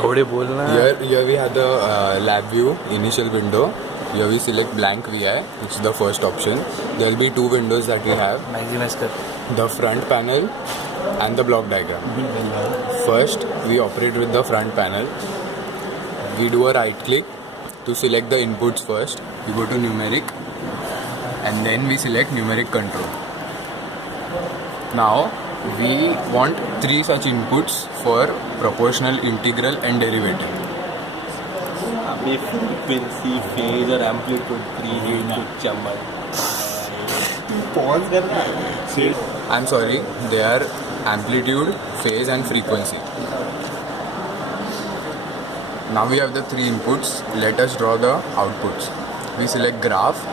Here we have the lab view initial window. Here we select blank VI, which is the first option. There will be two windows that we have. The front panel and the block diagram. First, we operate with the front panel. We do a right click to select the inputs first. We go to numeric and then we select numeric control. Now, we want three such inputs for proportional, integral and derivative. हमें frequency, phase और amplitude कुछ चमक pause करना है. I'm sorry, they are amplitude, phase and frequency. Now we have the three inputs. Let us draw the outputs. We select graph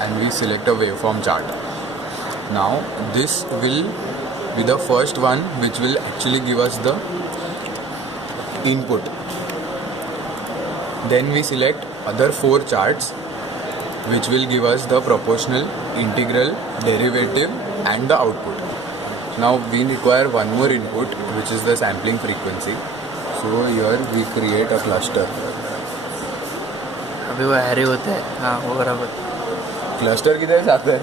and we select a waveform chart. Now this will be the first one which will actually give us the input. Then we select other four charts which will give us the proportional, integral, derivative and the output. Now we require one more input, which is the sampling frequency. So here we create a cluster. अभी वो array होता है. हाँ वो बराबर. Cluster किधर से आता है?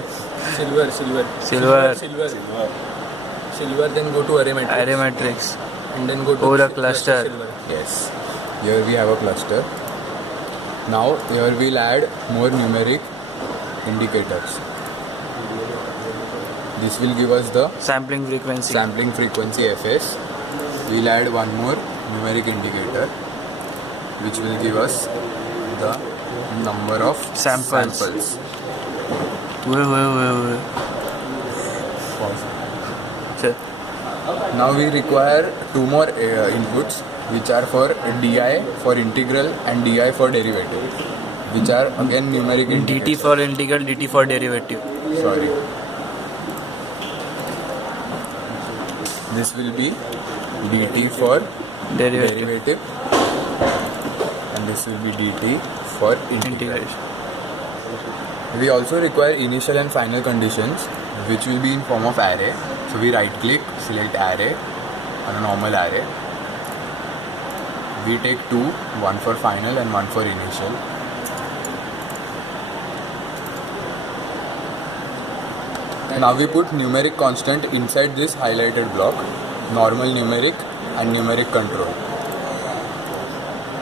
Silver. Then go to array matrix. And then go to Or a cluster. Yes. Here we have a cluster. Now here we'll add more numeric indicators. This will give us the sampling frequency Fs. We'll add one more numeric indicator which will give us the number of samples. Now we require two more inputs which are for DI for integral and DI for derivative, which are again numeric indicators. DT for integral, DT for derivative. Sorry. This will be DT for derivative and this will be DT for integration. We also require initial and final conditions which will be in form of array. So we right click, select array on a normal array. We take two, one for final and one for initial. Now we put numeric constant inside this highlighted block, normal numeric and numeric control.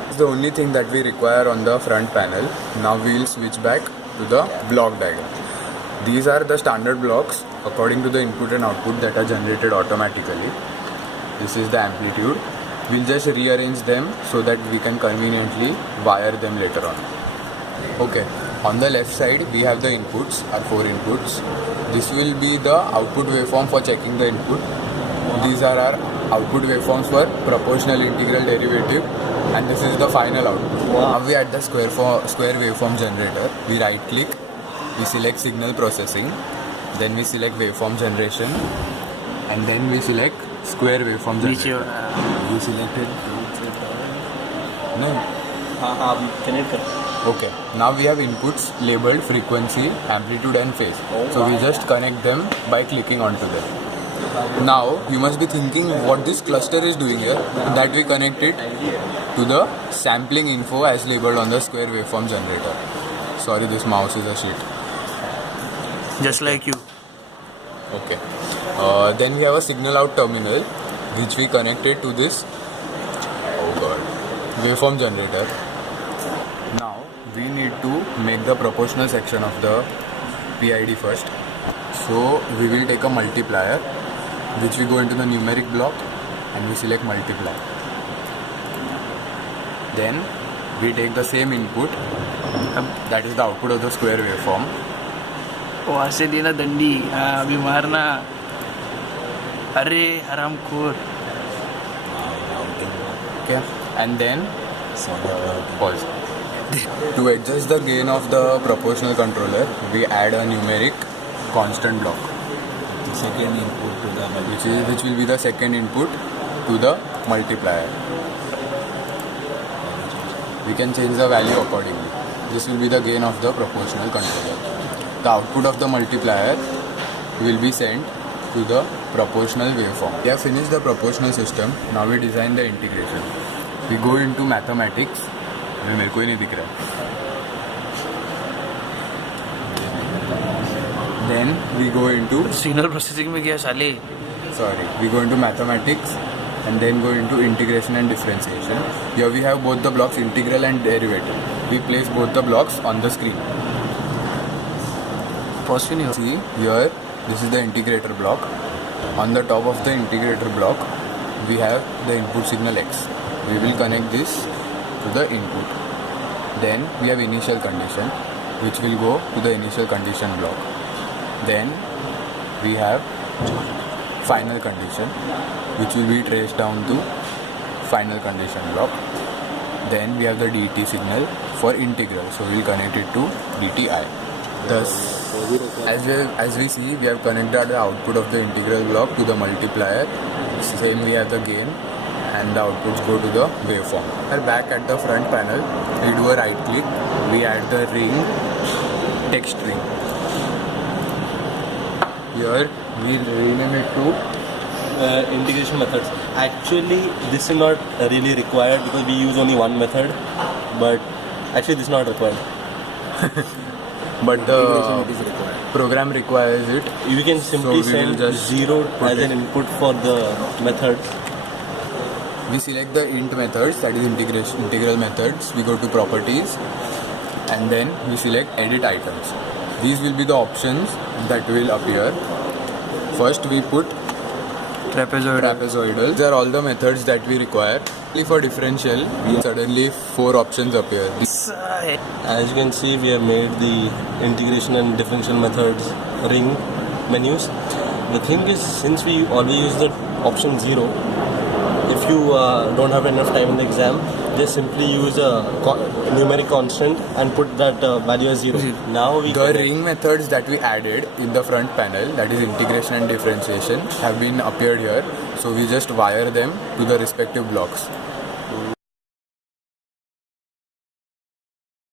It's the only thing that we require on the front panel. Now we will switch back to the block diagram. These are the standard blocks according to the input and output that are generated automatically. This is the amplitude. We'll just rearrange them so that we can conveniently wire them later on. Okay, on the left side we have the inputs, our four inputs. This will be the output waveform for checking the input. These are our output waveforms for proportional, integral, derivative, and this is the final output. Now we add the square waveform generator. We right click, we select signal processing, then we select waveform generation, and then we select square waveform generator. You selected? No. Connect. Okay. Now we have inputs labeled frequency, amplitude and phase. So we just connect them by clicking onto them. Now you must be thinking what this cluster is doing here. That we connect it to the sampling info as labeled on the square waveform generator. Sorry, this mouse is a shit. Just like you. Okay. Then we have a signal out terminal which we connected to this waveform generator. Now we need to make the proportional section of the PID first. So we will take a multiplier which we go into the numeric block and we select multiply. Then we take the same input, that is the output of the square waveform. वहाँ से देना दंडी. हाँ अभी मारना. अरे हरामखोर. Okay, and then pause. To adjust the gain of the proportional controller, we add a numeric constant block. Second input to the Which will be the second input to the multiplier. We can change the value accordingly. This will be the gain of the proportional controller. The output of the multiplier will be sent to the proportional waveform. We have finished the proportional system. Now we design the integration. we go into mathematics. मेरे को ही नहीं दिख रहा. Then we go into signal processing में गया साले. we go into mathematics and then go into integration and differentiation. Here we have both the blocks, integral and derivative. We place both the blocks on the screen. Pause क्यों नहीं हो? See here, this is the integrator block. On the top of the integrator block, we have the input signal x. We will connect this to the input. Then we have initial condition, which will go to the initial condition block. Then we have final condition, which will be traced down to final condition block. Then we have the dt signal for integral, so we will connect it to dti. Thus, as we see, we have connected the output of the integral block to the multiplier. Same we have the gain, and the outputs go to the waveform. We are back at the front panel. We do a right click. We add the ring text ring. Here we rename it to Integration methods. Actually, this is not really required because we use only one method. But actually, this is not required. but the program requires it. You can simply So we will send just 0 put as it. an input for the method. We select the int methods, that is integral methods. We go to properties and then we select edit items. These will be the options that will appear. First we put trapezoidal. These are all the methods that we require. For differential, suddenly 4 options appear. As you can see, we have made the integration and differential methods ring menus. The thing is, since we always use the option 0, if you don't have enough time in the exam, just simply use a numeric constant and put that value as 0. Now we The ring methods that we added in the front panel, that is integration and differentiation, have been appeared here. So we just wire them to the respective blocks.